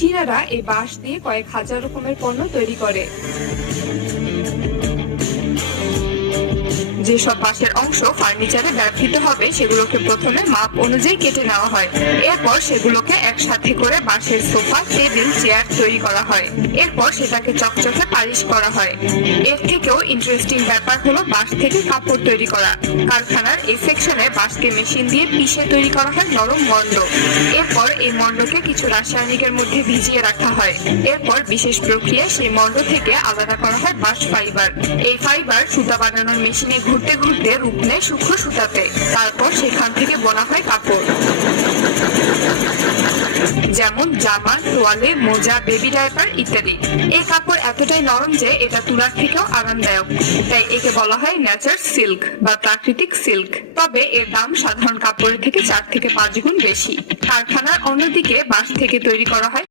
চীনারা এই বাঁশ দিয়ে কয়েক হাজার রকমের পণ্য তৈরি করে। যেসব বাঁশের অংশ ফার্নিচারে ব্যবহৃত হবে সেগুলোকে প্রথমে মাপ অনুযায়ী কেটে নেওয়া হয়। এরপর সেগুলোকে একসাথে করে বাঁশের সোফা, টেবিল, চেয়ার তৈরি করা হয়। এরপর সেটাকে চকচকে পালিশ করা হয়। এর থেকেও ইন্টারেস্টিং ব্যাপার হলো বাঁশ থেকে কাপড় তৈরি করা। কারখানার এই সেকশনে বাঁশকে মেশিন দিয়ে পিষে তৈরি করা হয় নরম মণ্ড। এরপর এই মণ্ডকে কিছু রাসায়নিকের মধ্যে ভিজিয়ে রাখা হয়। এরপর বিশেষ প্রক্রিয়ায় সেই মণ্ড থেকে আলাদা করা হয় বাঁশ ফাইবার। এই ফাইবার সুতা বানানোর মেশিনে ঘুরতে ঘুরতে রূপ নেয় সূক্ষ্ম সুতাতে। তারপর সেখান থেকে বোনা হয় কাপড়, যেমন জামা, তোয়ালে, মোজা, বেবি ডায়াপার ইত্যাদি। এই কাপড় এতটাই নরম যে এটা তুলার থেকেও আরামদায়ক, তাই একে বলা হয় ন্যাচার সিল্ক বা প্রাকৃতিক সিল্ক। তবে এর দাম সাধারণ কাপড়ের থেকে 4 থেকে 5 গুণ বেশি। কারখানার অন্যদিকে বাঁশ থেকে তৈরি করা হয়